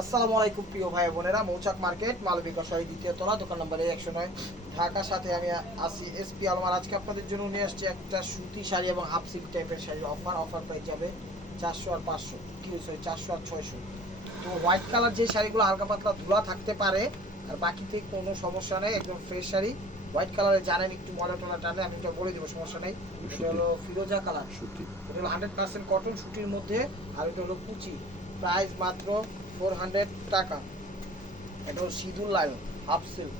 আসসালামু আলাইকুম প্রিয় ভাই বোনেরা মৌচাক মার্কেট মালবিকা সহি দ্বিতীয় তলা দোকান নম্বর একশো নয় ঢাকার সাথে আমি আসি এসপি আলমার। আজকে আপনাদের জন্য নিয়ে আসছি একটা সুতি শাড়ি এবং হাফ সিল্ক টাইপের শাড়ির অফার। অফার প্রাইস যাবে চারশো আর পাঁচশো কি সরি চারশো আর ছয়শো। তো হোয়াইট কালার যে শাড়িগুলো হালকা পাতলা ধুলা থাকতে পারে আর বাকিতে কোনো সমস্যা নেই একদম ফ্রেশ শাড়ি। হোয়াইট কালারে জানেন একটু ময়লা টলা টানে আমি এটা বলে দেবো সমস্যা নেই। এটা হলো ফিরোজা কালার। এটা হলো হান্ড্রেড পার্সেন্ট কটন সুতির মধ্যে আর এটা হলো কুচি। প্রাইস মাত্র ফোর হান্ড্রেড টাকা। এটা হলো সিঁদুর লাল হাফ সিল্ক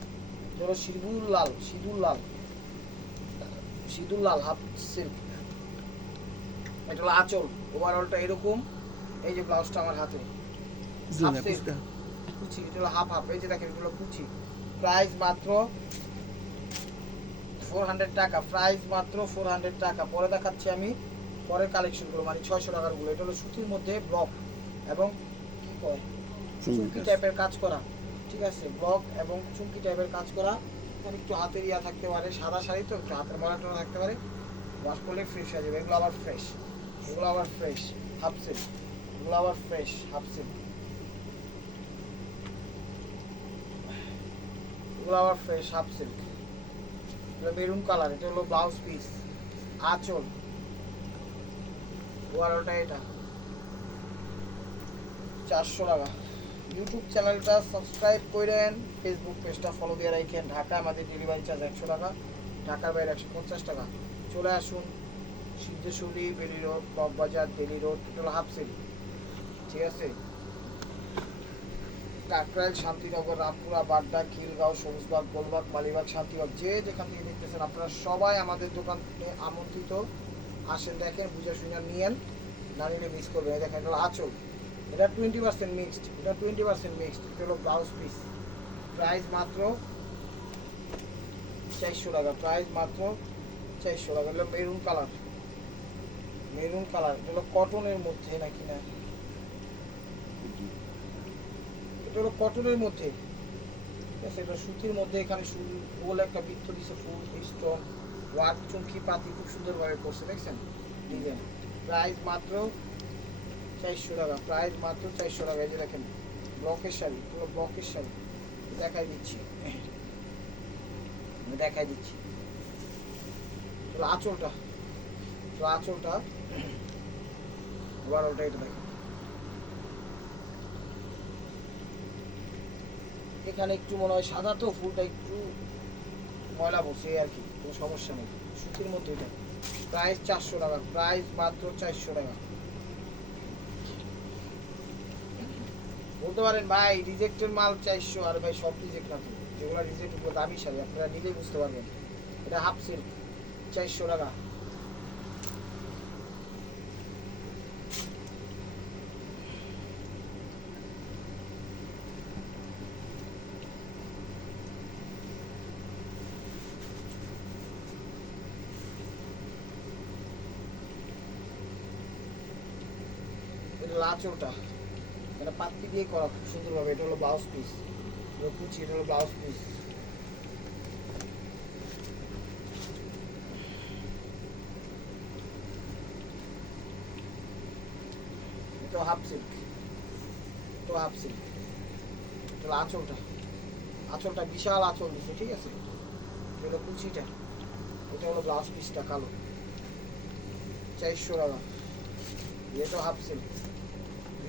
এটা হলো সিঁদুর লাল সিঁদুর লাল। সিঁদুর লাল হাফ সিল্ক এটা হলো আঁচল। ওভারঅলটা এরকম। এই যে ব্লাউজটা আমার হাতে। কুচি এটা হলো হাফ হাফ এই যে দেখেন এটা হলো কুচি। প্রাইস মাত্র ফোর হান্ড্রেড টাকা। প্রাইস মাত্র ফোর হান্ড্রেড টাকা। পরে দেখাচ্ছি আমি পরের কালেকশনগুলো মানে ছয়শো টাকারগুলো এটা হলো সুতির মধ্যে ব্লক এবং কি কয়? চুমকি টাইপের কাজ করা ঠিক আছে? ব্লক এবং চুমকি টাইপের কাজ করা। এখানে একটু হাতের ইয়া থাকতে পারে সাদা শাড়ি তো একটু হাতের মরা থাকতে পারে। ওয়াশ করলে ফ্রেশ হয়ে যাবে এগুলো আবার ফ্রেশ এগুলো আবার ফ্রেশ হাফ সিল্ক এগুলো আবার ফ্রেশ হাফ সিল্ক এগুলো আবার ফ্রেশ হাফ সিল্ক এটা মেরুন কালার এটা হলো ব্লাউজ পিস আঁচল। ওয়ারোটা এটা। চারশো টাকা। ইউটিউব চ্যানেলটা সাবস্ক্রাইব করেন ফেসবুক পেজটা ফলো দিয়ে রাখেন। ঢাকা আমাদের ডেলিভারি চার্জ একশো টাকা, ঢাকার বাইরে একশো পঞ্চাশ টাকা। চলে আসুন সিদ্ধেশ্বরী, বেলি রোড বাজার বেলি রোড এটা হলো হাফ সিল্ক ঠিক আছে? কাকরাইল, শান্তিনগর, রামপুরা, বাড্ডা, খিলগাঁও, সবুজবাগ, গোলবাগ, মালিবাগ শান্তিবাগ যে যেখান থেকে দেখতেছেন আপনারা সবাই আমাদের দোকানে আমন্ত্রিত। আসেন দেখেন, বুঝে শুনে নিয়েন, না নিলে মিস করবেন। দেখেন এটা আঁচল। এটা টোয়েন্টি পার্সেন্ট মিক্সড এটা টোয়েন্টি পার্সেন্ট মিক্সড এটা হলো ব্লাউজ পিস প্রাইস মাত্র চারশো টাকা প্রাইস মাত্র চারশো টাকা। হলো মেরুন কালার মেরুন কালার এটা হলো কটনের মধ্যে নাকি না? এটা হলো কটনের মধ্যে। এটা সুতির মধ্যে এখানে গোল একটা বৃত্ত দিছে, ফুল স্টোন ওয়ার্ক চুমকি, পাতি খুব সুন্দরভাবে করছে, দেখছেন? ডিজাইন প্রাইস মাত্র চারশো টাকা প্রাইস মাত্র চারশো টাকা যে দেখেন, ব্লকের শাড়ি, পুরো ব্লকের শাড়ি, দেখাই দিচ্ছি। দেখাই দিচ্ছি। আঁচলটা আঁচলটা এবার ওটা এটা দেখেন। এখানে একটু মনে হয় সাদা তো, ফুলটা একটু ময়লা বসে আর কি, কোনো সমস্যা নেই। সুতির মধ্যে এটা। প্রাইস চারশো টাকা প্রাইস মাত্র চারশো টাকা। বলতে পারেন, ভাই রিজেক্টের মাল চারশো আর ভাই, সব রিজেক্ট না যেগুলো রিজেক্ট ওগুলো দামি শাড়ি, আপনারা নিলেই বুঝতে পারবেন। এটা হাফ সিল্ক চারশো টাকা। লাচোটা। পাত্তি দিয়ে করা খুব সুন্দরভাবে। এটা হলো ব্লাউজ পিস এটা হলো ব্লাউজ পিস এটা আঁচলটা। আঁচলটা বিশাল আঁচল ঠিক আছে? কুচিটা। এটা ব্লাউজ পিসটা কালো। চারশো টাকা। এটা হাফ সিল্ক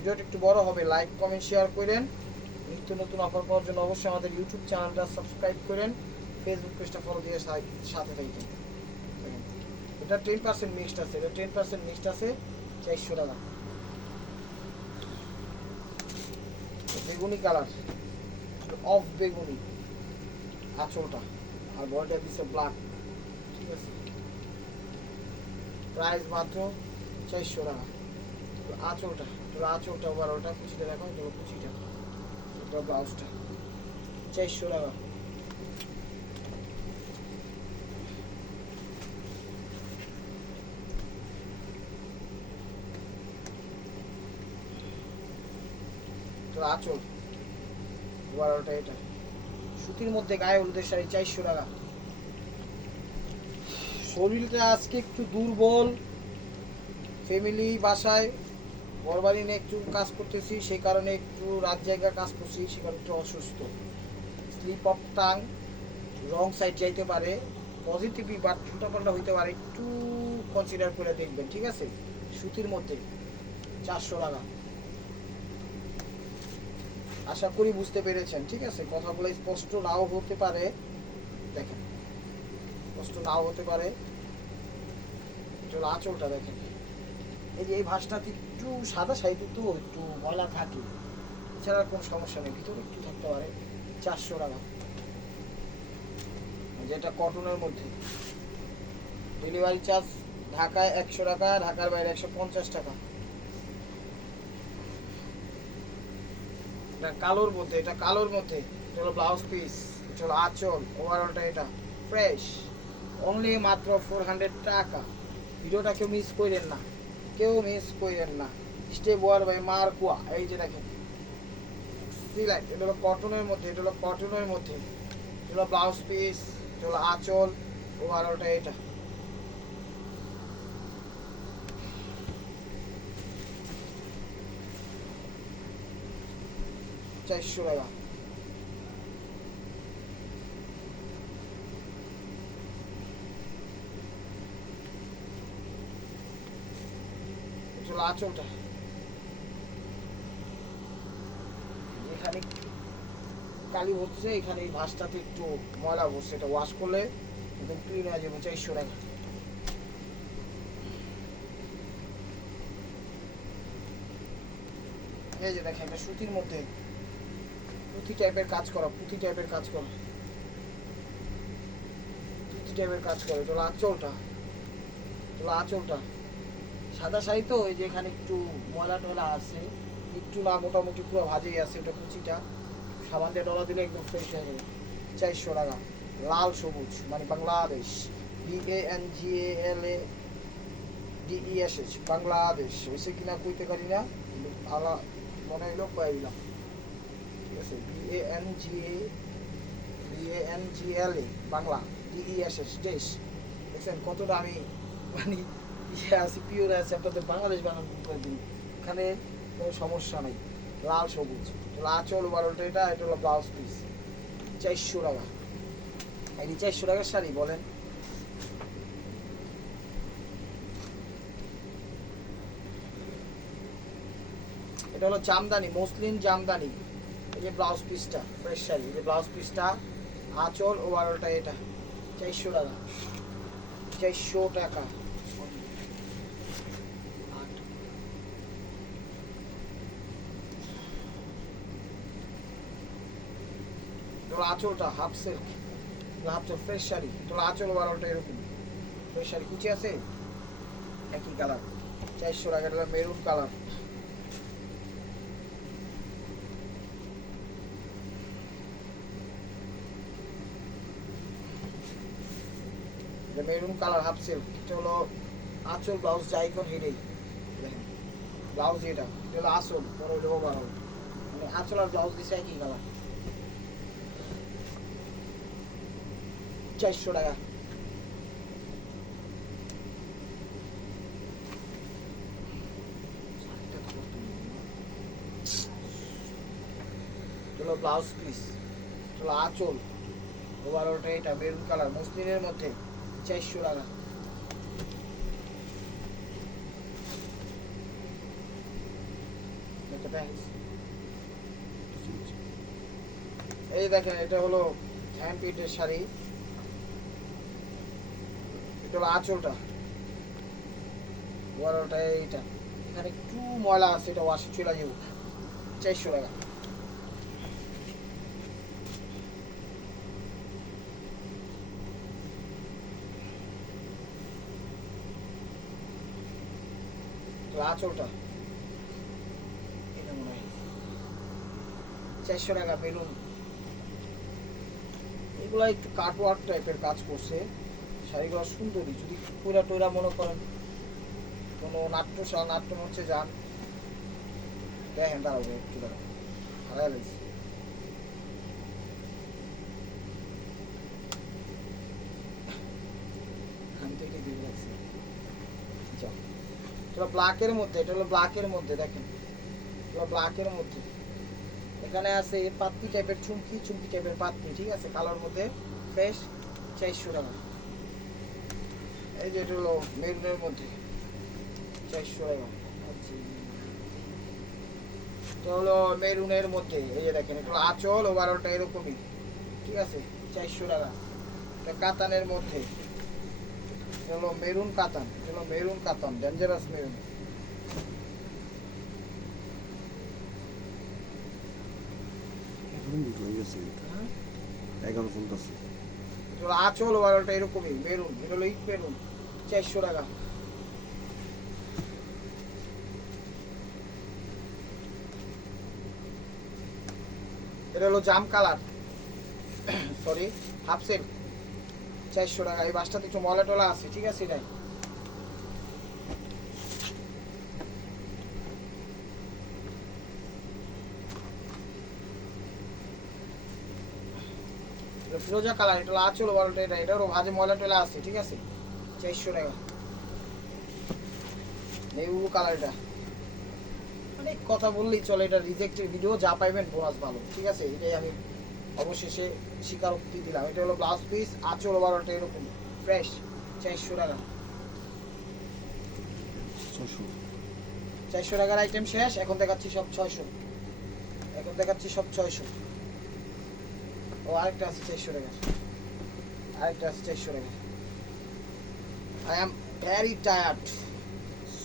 ভিডিওটা একটু বড় হবে লাইক কমেন্ট শেয়ার করেন। নিত্য নতুন অফার পাওয়ার জন্য অবশ্যই আমাদের ইউটিউব চ্যানেলটা সাবস্ক্রাইব করেন। ফেসবুক পেজটা ফলো দিয়ে সাথে থাকবেন। এটা টেন পার্সেন্ট মিক্সড আছে, এটা টেন পার্সেন্ট মিক্সড আছে, চারশো টাকা। বেগুনি কালার অফ বেগুনি, আঁচলটা, আর বডিটা দিচ্ছে ব্ল্যাক ঠিক আছে? প্রাইস মাত্র চারশো টাকা। আঁচলটা। আঁচলটা বারোটা, কুচিটা দেখো তোর কুচিটা। তোর ব্লাউজটা। চারশো টাকা। বারোটা এটা। সুতির মধ্যে গায়ে শাড়ি চারশো টাকা। শরীরটা আজকে একটু দুর্বল। ফ্যামিলি, বাসায় বরবারি নিয়ে একটু কাজ করতেছি, সেই কারণে একটু রাত জায়গা কাজ করছি, সে কারণে একটু অসুস্থ। Slip of tongue wrong side যাইতে পারে পজিটিভই বাট উল্টাপাল্টা হইতে পারে, একটু কনসিডার করে দেখবেন, ঠিক আছে? সুতির মধ্যে, চারশো টাকা। আশা করি বুঝতে পেরেছেন, ঠিক আছে? কথাগুলো স্পষ্ট নাও হতে পারে। দেখেন, স্পষ্ট নাও হতে পারে। চলো আঁচলটা দেখেন। এই যে এই ভাঁজটাতে একটু সাদা সাইডে তো একটু ময়লা থাকে। এছাড়া কোনো সমস্যা নেই, ভিতরে একটু থাকতে পারে চারশো টাকা যেটা কটনের মধ্যে। ডেলিভারি চার্জ ঢাকায় একশো টাকা, ঢাকার বাইরে একশো পঞ্চাশ টাকা। এটা কালোর মধ্যে, এটা কালোর মধ্যে। এটা হলো ব্লাউজ পিস এটা হলো আঁচল ওভারঅলটা এটা। ফ্রেশ অনলি মাত্র ফোর হান্ড্রেড টাকা। ভিডিওটা কেউ মিস করেন না। কেউ মিস করেন না। স্টেপ ওয়ার বাই মার্কুয়া এই যে দেখেন। সিলাইট এটা হলো কটনের মধ্যে, এটা হলো কটনের মধ্যে। এটা হলো ব্লাউজ পিস এটা হলো আঁচল ওভারঅলটা এটা। চারশো টাকা। আঁচলটা এখানে কালি হচ্ছে এখানে এই একটু ময়লা বসছে এটা ওয়াশ করলে একদম ক্লিন হয়ে যাবে, চারশো টাকা। এই যে দেখেন, এটা সুতির মধ্যে। পুঁথি টাইপের কাজ করা পুঁথি টাইপের কাজ করা। টাইপের কাজ করে তোলা আঁচলটা। তোলা আঁচলটা। সাদা শাড়ি তো, ওই যে এখানে একটু ময়লা টয়লা আছে, একটু না, মোটামুটি পুরো ভাজেই আছে ওটা কুচিটা। সাবান দিয়ে ডলা দিলে একদম ফ্রেশ হয়ে যাবে। চারশো টাকা। লাল সবুজ মানে Bangladesh. B A N G A L A D E S H Bangladesh. হয়েছে কিনা কইতে পারি না ভালো মনে হইল পাইলাম ঠিক আছে? B A N G B A N G L A এ বাংলা। ডিই এস এইচ দেশ। দেখছেন কতটা আমি মানে ইয়ে আছে পিওর আছে আপনাদের বাংলাদেশ বানান করে দিন এখানে কোনো সমস্যা নেই। লাল সবুজ। আঁচল বারোটা এটা এটা হলো ব্লাউজ পিস চারশো টাকা। এই চারশো টাকার শাড়ি, বলেন। এটা হলো জামদানি, মসলিন জামদানি। এই যে ব্লাউজ পিসটা ফ্রেশ শাড়ি। এই যে ব্লাউজ পিসটা আঁচল ও বারোটা এটা। চারশো টাকা। চারশো টাকা। তোর আঁচলটা হাফ সিল্ক তো ফ্রেশ শাড়ি, তোর আঁচল বারোটা এরকম। ফ্রেশ শাড়ি কুচি আছে? একই কালার চারশো টাকা এটা maroon colour maroon colour half silk এটা হলো আঁচল ব্লাউজ জাইকন হিডেই ব্লাউজ এটা এটা হলো আঁচল পরে হলো মানে আঁচল আর ব্লাউজ দিছে একই কালার চারশো টাকা। চলো ব্লাউজ পিস চলো আঁচল। ওভারঅলটা এটা মেরুন কালার মসলিনের মধ্যে চারশো টাকা। এই দেখেন, এটা হলো হ্যান্ড পিটের শাড়ি। এটা হলো আঁচলটা বড়টা এইটা। এখানে একটু ময়লা আছে, এটা ওয়াশে চলে যাব চারশো টাকা। তো আঁচলটা এটা মনে হয়। চারশো টাকা বেলুন। এগুলা একটু কাটওয়ার্ক টাইপের কাজ করছে। শাড়িগুলো সুন্দরী, যদি পুরা টুরা মনে করেন, কোনো নাট্যশালা নাট্য হচ্ছে যান, দেখেন দাঁড়াবো একটু দাঁড়াবো হারাই লাগছে এটা ব্ল্যাকের মধ্যে, এটা হলো ব্ল্যাকের মধ্যে, দেখেন। এটা ব্ল্যাকের মধ্যে। এখানে আছে পাত্তি টাইপের চুমকি চুমকি টাইপের পাত্তি ঠিক আছে? কালার মধ্যে ফ্রেশ চারশো টাকা। এই যে এটা হলো মেরুনের মধ্যে। চারশো আচ্ছা। এটা হলো মেরুনের মধ্যে। এই যে দেখেন এটা আঁচল ওভারঅলটা এরকমই ঠিক আছে? চারশো টাকা। এটা কাতানের মধ্যে। হলো মেরুন কাতান। হলো মেরুন কাতান। ডেঞ্জারাস মেরুন এগারো আঁচল এরকমই মেরুন এটা হলো ইট মেরুন চারশো টাকা। এটা হলো জাম কালার। সরি হাফ সেট চারশো টাকা। এই বাসটাতে একটু মলা টলা আছে, ঠিক আছে এটাই। ফিরোজা কালার, এটা আঁচল বলটা এটা ভাজে ময়লা টলা আছে, ঠিক আছে। চারশো টাকা। নেভু কালার এটা অনেক কথা বললেই চলে এটা রিজেক্টের ভিডিও যা পাইবেন বোনাস ভালো ঠিক আছে? এটাই আমি অবশেষে স্বীকারোক্তি দিলাম। এটা হলো ব্লাউজ পিস আঁচল বারোটা এরকম ফ্রেশ চারশো টাকা। চারশো টাকার আইটেম শেষ এখন দেখাচ্ছি সব ছয়শো। এখন দেখাচ্ছি সব ছয়শো। ও আরেকটা আছে চারশো টাকা আরেকটা আছে চারশো টাকা I am very tired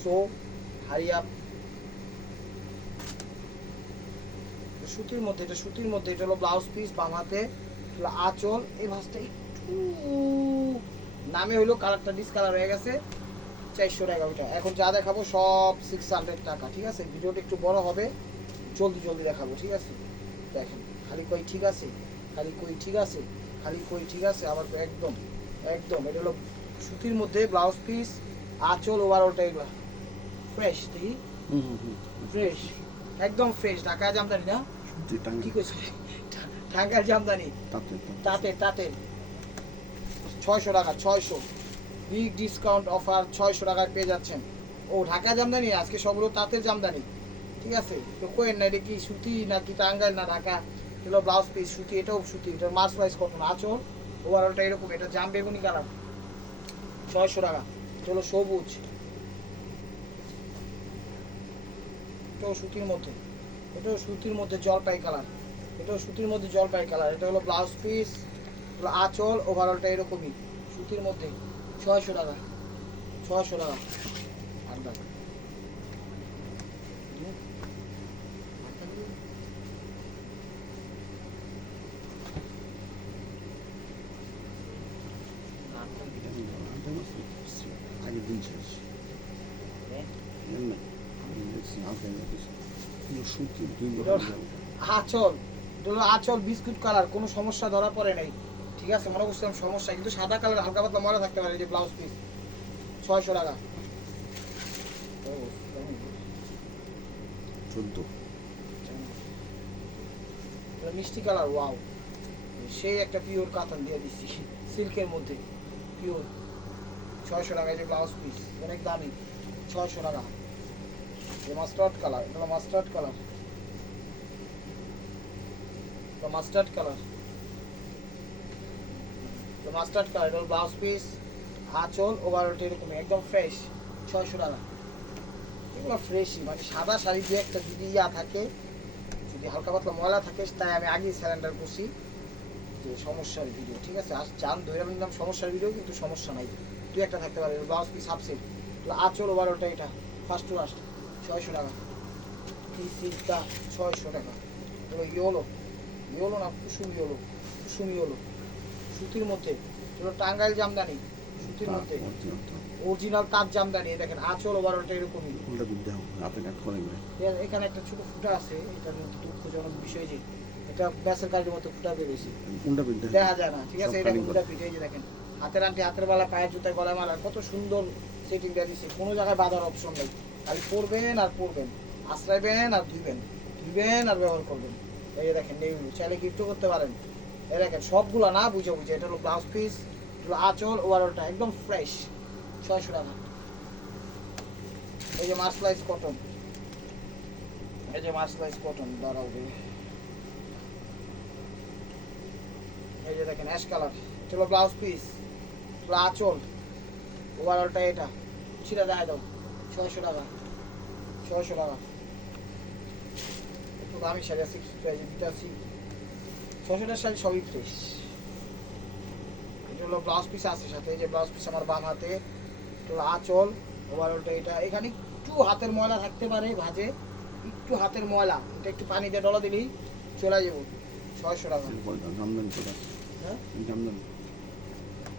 so hurry up সুতির মধ্যে, এটা সুতির মধ্যে, এটা হলো ব্লাউজ পিস বাম হাতে আঁচল। এই ভাঁজটা একটু নামে হইল কালারটা ডিসকালার হয়ে গেছে। চারশো টাকা ওইটা। এখন যা দেখাবো সব সিক্স হান্ড্রেড টাকা, ঠিক আছে? ভিডিওটা একটু বড় হবে। জলদি জলদি দেখাবো, ঠিক আছে? দেখেন, খালি কই ঠিক আছে? খালি কই ঠিক আছে? খালি কই ঠিক আছে? আবার একদম একদম, এটা হলো সুতির মধ্যে ব্লাউজ পিস আঁচল ওভারঅলটা এগুলো। ফ্রেশ দেখি। ফ্রেশ একদম ফ্রেশ ঢাকায় জামদানি না? কি কইছে? ঢাকার জামদানি? তাতে তাতে ছয়শো টাকা ছয়শো। বিগ ডিসকাউন্ট অফার ছয়শো টাকায় পেয়ে যাচ্ছেন। ও ঢাকা জামদানি? আজকে সবগুলো তাঁতের জামদানি। ঠিক আছে? তো কোয়েন না এটা কি সুতি নাকি টাঙ্গাইল না ঢাকা? এগুলো ব্লাউজ পিস সুতি এটাও সুতি। এটা মার্চ প্রাইস কত? আচল ওভারঅলটা এরকম এটা জাম বেগুনি কালার ছয়শো টাকা। চলো সবুজ। এটাও সুতির মধ্যে এটাও সুতির মধ্যে জলপাই কালার। এটাও সুতির মধ্যে জলপাই কালার। এটা হলো ব্লাউজ পিস হলো আঁচল ওভারঅলটা এরকমই। সুতির মধ্যে ছয়শো টাকা। ছয়শো টাকা আর দাও। হুম। আগের দিন শেষ আঁচল বিস্কুট কালার কোনো সমস্যা ধরা পড়ে নাই। ঠিক আছে মনে করছিলাম সমস্যা কিন্তু সাদা কালার হালকা পাতলা মনে থাকতে পারে যে ব্লাউজ পিস ছয়শো টাকা। চোদ্দ। মিষ্টি কালার ওয়াও সেই একটা পিওর কাতান দিয়ে দিচ্ছি সিল্কের মধ্যে পিওর ছয়শো টাকা যে ব্লাউজ পিস অনেক দামি, ছয়শো টাকা। এই মাস্টার্ড কালার এটা মাস্টার্ড কালার এটা মাস্টার্ড কালার এটা মাস্টার্ড কালার এটা ব্লাউজ পিস আঁচল ওভারঅলটা এরকমই, একদম ফ্রেশ ছয়শো টাকা। এগুলো ফ্রেশই মানে সাদা শাড়ি দিয়ে একটা যদি ইয়া থাকে, যদি হালকা পাতলা ময়লা থাকে, তাই আমি আগেই স্যালেন্ডার করছি। যে সমস্যার ভিডিও ঠিক আছে? আর চান ধরে সমস্যার ভিডিও কিন্তু সমস্যা নাই। দুই একটা থাকতে পারে ব্লাউজ পিস আপসেট আচল ওভারঅলটা এটা ফার্স্ট টু লাস্ট ছয়শো টাকা। সিল্কটা ছয়শো টাকা। এবার ইয়োলো ইয়োলো না কুসুম ইয়োলো কুসুম ইয়োলো। সুতির মধ্যে এগুলো টাঙ্গাইল জামদানি সুতির মধ্যে। অরিজিনাল তাঁত জামদানি দেখেন আচল ওভারঅলটা এরকমই। এখানে একটা ছোট ফুটা আছে এটার মধ্যে দুঃখজনক বিষয় যে এটা ব্যাসের কাজের মতো ফুটা বেরিয়েছে। দেখা যায় না ঠিক আছে এটা ফুটা পিঠে যে দেখেন। হাতের আন্টি হাতের বেলা, পায়ের জুতায় গলায় মালা, কত সুন্দর সেটিং দেওয়া দিচ্ছে কোনো জায়গায় বাঁধার অপশন নেই। খালি পরবেন আর পরবেন। আশ্রাইবেন আর ধুইবেন। ধুইবেন আর ব্যবহার করবেন। এই দেখেন নেইগুলো চাইলে গিফটও করতে পারেন। এই দেখেন, সবগুলো না বুঝে বুঝে। এটা হলো ব্লাউজ পিস হলো আঁচল ওভারঅলটা একদম ফ্রেশ ছয়শো টাকা। এই যে মার্সলাইজ কটন এই যে মার্সলাইজ কটন দাঁড়াও। এই যে দেখেন অ্যাশ কালার চলো ব্লাউজ পিস আঁচল। ওভারঅলটা এটা। ছিটা দেখাই দাও। ছয়শো টাকা। ছয়শো টাকা। একটু দামি শাড়ি আছে দুটা আছে ছশোটার শাড়ি সবই ফ্রেশ এটা হলো ব্লাউজ পিস আছে সাথে যে ব্লাউজ পিস আমার বাম হাতে। তো আঁচল ওভারঅলটা এটা। এখানে একটু হাতের ময়লা থাকতে পারে ভাজে। একটু হাতের ময়লা। এটা একটু পানি দিয়ে ডলা দিলেই চলে যাব। ছয়শো টাকা। হ্যাঁ জামদানি বার বাকি না কিছু ওই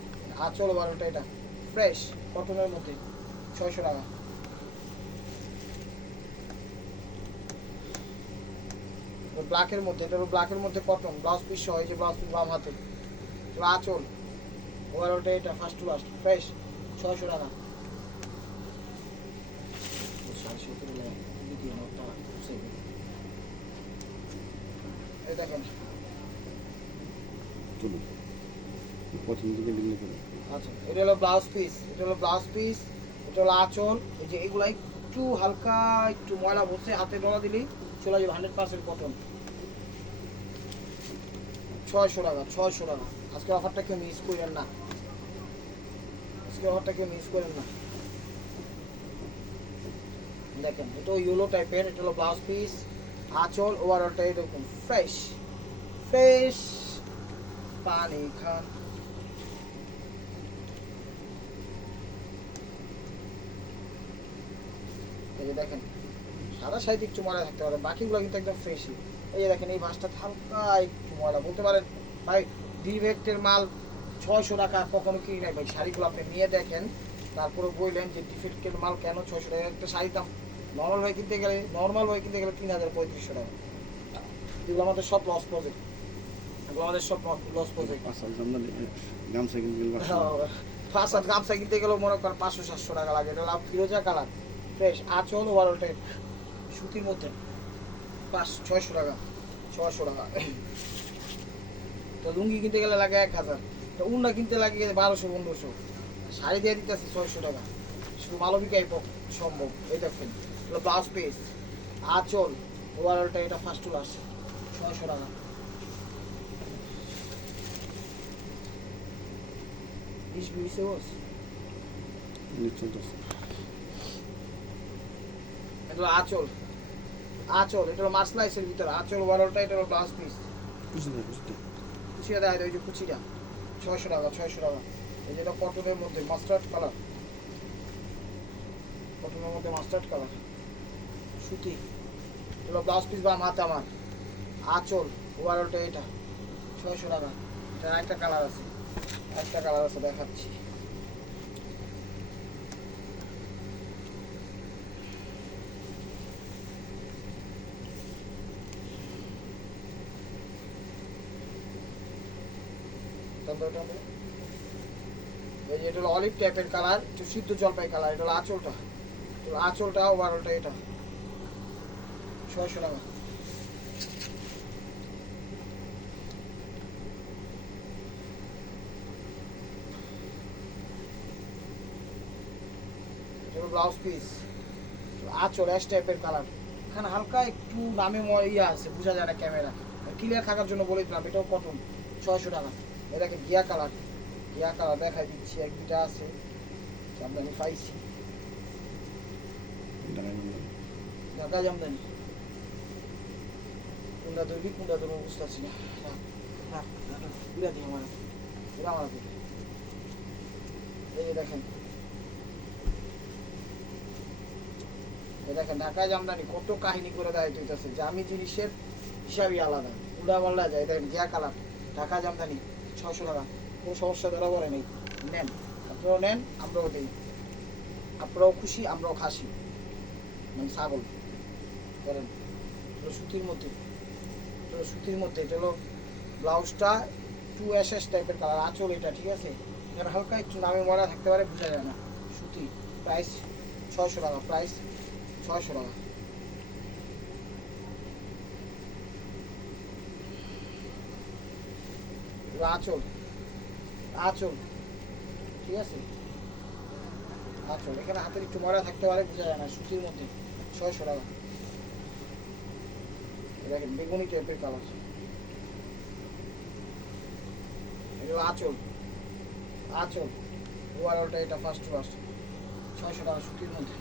আচল বারোটা এটা। ফ্রেশ কটনের মধ্যে। ছয়শো টাকা। ব্ল্যাকের মধ্যে, এটা ব্ল্যাকের মধ্যে কটন ব্লাউজ পিস সহ যে ব্লাউজ পিস বাম হাতে। আঁচল। ওভারঅলটা এটা ফার্স্ট টু লাস্ট ফ্রেশ ছয়শো টাকা। দেখেন। তুলুন দিকে আচ্ছা এটা হলো ব্লাউজ পিস এটা হলো ব্লাউজ পিস এটা হলো আঁচল, এই যে এগুলা একটু হালকা, একটু ময়লা বসে হাতে ডলা দিলেই চলে যাবে হান্ড্রেড পার্সেন্ট কটন ছয়শো টাকা ছয়শো টাকা। আজকে অফারটা কেউ মিস করেন না। আজকে অফারটা কেউ মিস করেন না। দেখেন, এটা ইয়েলো টাইপের এটা হলো ব্লাউজ পিস আঁচল ওভারঅলটা এরকম ফ্রেশ ফ্রেশ পানি খান। এই যে দেখেন সাদা শাড়িতে একটু ময়লা থাকতে পারে বাকিগুলো কিন্তু একদম ফ্রেশই এই যে দেখেন এই মাছটা হালকা একটু ময়লা। বলতে পারেন ভাই ডিভেক্টের মাল ছয়শো টাকা কখনো কিনি নাই ভাই। শাড়িগুলো আপনি নিয়ে দেখেন তারপরে বললেন যে ডিফেক্টের মাল কেন ছয়শো টাকা? একটা শাড়ির দাম নর্মাল হয়ে কিনতে গেলে নর্মাল হয়ে কিনতে গেলে তিন হাজার পঁয়ত্রিশশো টাকা। এগুলো আমাদের সব লস প্রজেক্ট এগুলো আমাদের সব লস প্রজেক্ট গামছা কিনতে গেলে সাত গামছা কিনতে গেলেও মনে করেন পাঁচশো সাতশো টাকা লাগে। এটা লাভ ফিরোজা কালার। ফ্রেশ আঁচল ওভারঅলটা সুতির মধ্যে পাঁচ, ছয়শো টাকা ছয়শো টাকা। তো লুঙ্গি কিনতে গেলে লাগে এক হাজার। তো উন্না কিনতে লাগে বারোশো, পনেরোশো। শাড়ি দিয়ে দিতেছে ছয়শো টাকা। শুধু মালবিকাই সম্ভব, এই দেখেন। ব্লাউজ পিস আঁচল ওভারঅলটা এটা ফার্স্ট ক্লাস ছয়শো টাকা। বিশ বিশ এগুলো আঁচল। আঁচল এটা হলো মাসলাইসের ভিতরে। আঁচল ওভারঅলটা এটা হলো ব্লাউজ পিস কুচিটা দেখা ওই যে কুচিটা ছয়শো টাকা ছয়শো টাকা। এই যেটা কটনের মধ্যে মাস্টার্ড কালার কটনের মধ্যে মাস্টার্ড কালার সুতি। এগুলো ব্লাউজ পিস বা হাতে আমার। আঁচল ওভারঅলটা এটা। ছয়শো টাকা। এটার একটা কালার আছে। একটা কালার আছে দেখাচ্ছি। এই এটা অলিভ টাইপের কালার একটু সিদ্ধ জলপাই কালার এটা আঁচলটা। আঁচলটা ওভারঅলটা এটা। ছয়শো টাকা। ব্লাউজ পিস আঁচল অ্যাশ টাইপের কালার এখানে হালকা একটু নামে ইয়ে আছে, বোঝা যায় না ক্যামেরা ক্লিয়ার থাকার জন্য বলে দিলাম, এটাও কটন ছয়শো টাকা। এটাকে গিয়া কালার গিয়া কালার দেখাই দিচ্ছি এক দুটা আছে জামদানি পাইছি। ঢাকা জামদানি। কোনটা ধরবি কোনটা ধরবো বুঝতে পারছি না। রাখ, রাখ, ঘুরে দিই আমার। আমার এই যে দেখেন। এই দেখেন ঢাকা জামদানি কত কাহিনী করে দেয় দিতেছে জামি জিনিসের হিসাবই আলাদা। উল্টা পাল্টা যায়। দেখেন গিয়া কালার। ঢাকা জামদানি। ছয়শো টাকা। কোনো সমস্যা ধরা পড়ে নেই, নেন। আপনারাও নেন, আমরাও দিই। আপনারাও খুশি, আমরাও খাসি। মানে ছাগল। করেন সুতির মধ্যে। সুতির মধ্যে, এটা হলো ব্লাউজটা টু এস এস টাইপের কালার আঁচল এটা, ঠিক আছে? এখানে হালকা একটু নামে মরা থাকতে পারে, বোঝা যায় না। সুতি প্রাইস ছয়শো টাকা প্রাইস ছয়শো টাকা। এগুলো আঁচল। আঁচল। ঠিক আছে? আঁচল। এখানে হাতের একটু মরা থাকতে পারে, বোঝা যায় না, সুতির মধ্যে। ছয়শো টাকা। দেখেন, বেগুনি টাইপের কালার। এগুলো আঁচল। আঁচল। ওভারঅলটা এটা ফার্স্ট ফার্স্ট ছয়শো টাকা সুতির মধ্যে।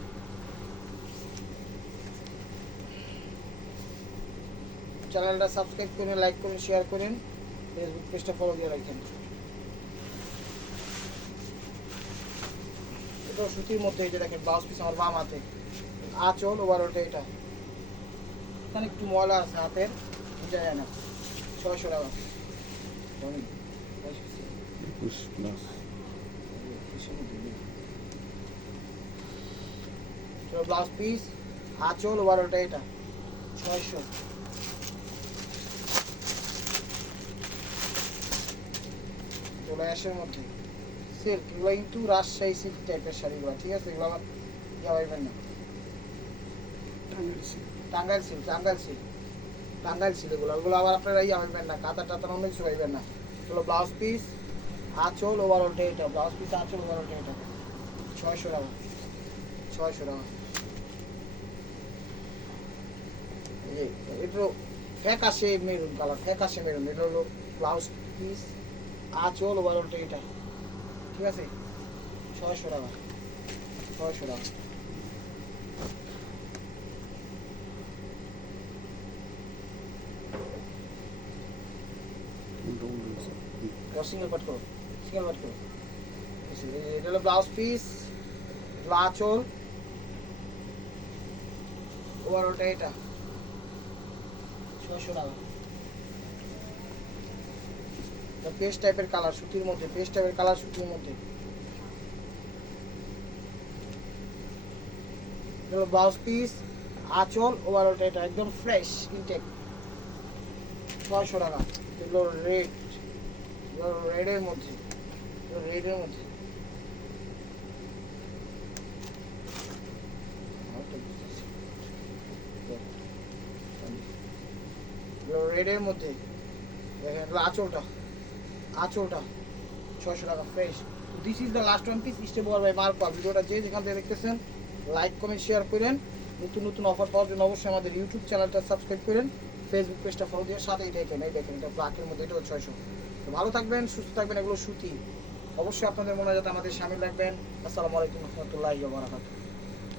চ্যানেলটা সাবস্ক্রাইব করুন লাইক করুন শেয়ার করুন। ফেসবুক পেজটা ফলো দিয়ে রাখেন। এটা সুতির মধ্যে এই যে দেখেন ব্লাউজ পিস আমার বাম হাতে। আঁচল ওভারঅলটা এটা। এখানে একটু ময়লা আছে হাতের বোঝা যায় না। ছয়শো টাকা। ব্লাউজ পিস আঁচল ওভারঅলটা এটা। ছয়শো। চলে আসার মধ্যে। সিল্ক এগুলো কিন্তু রাজশাহী সিল্ক টাইপের শাড়িগুলো ঠিক আছে? এগুলো আমার ইয়া পাইবেন না। Tangail silk Tangail silk Tangail silk এগুলো ওগুলো আবার আপনারা ইয়া পাইবেন না কাতার টাতার অন্য কিছু পাইবেন না। এগুলো ব্লাউজ পিস আঁচল ওভারঅলটা এটা ব্লাউজ পিস আঁচল ওভারঅলটা এটা ছয়শো টাকা। ছয়শো টাকা। এটা ফ্যাকাশে মেরুন কালার ফ্যাকাশে মেরুন। এটা হলো ব্লাউজ পিস আঁচল ওভারঅলটা এটা। ঠিক আছে? ছয়শো টাকা। ছয়শো টাকা। ব্লাউজ পিস এটা। ছয়শো টাকা। পেস্ট টাইপের কালার সুতির মধ্যে পেস্ট টাইপের কালার সুতির মধ্যে। ব্লাউজ পিস আঁচল ওভারঅলটা এটা একদম ফ্রেশ ইনটেক ছয়শো টাকা। এগুলো রেড রেডের মধ্যে। রেডের মধ্যে। রেডের মধ্যে। দেখেন আঁচলটা। আঁচলটা। ছয়শো টাকা fresh this is the last one piece stay ball by Marco ভিডিওটা যে যেখান থেকে দেখতেছেন লাইক কমেন্ট শেয়ার করেন। নতুন নতুন অফার পাওয়ার জন্য অবশ্যই আমাদের ইউটিউব চ্যানেলটা সাবস্ক্রাইব করেন। ফেসবুক পেজটা ফলো দিয়ে সাথেই দেখেন, এই দেখেন, এটা ব্ল্যাকের মধ্যে এটাও ছয়শো। তো ভালো থাকবেন, সুস্থ থাকবেন, এগুলো সুতি। অবশ্যই আপনাদের মনে হয় যাতে আমাদের সামিল রাখবেন। আসসালামু আলাইকুম রহমতুল্লাহ বারাকাতুহ।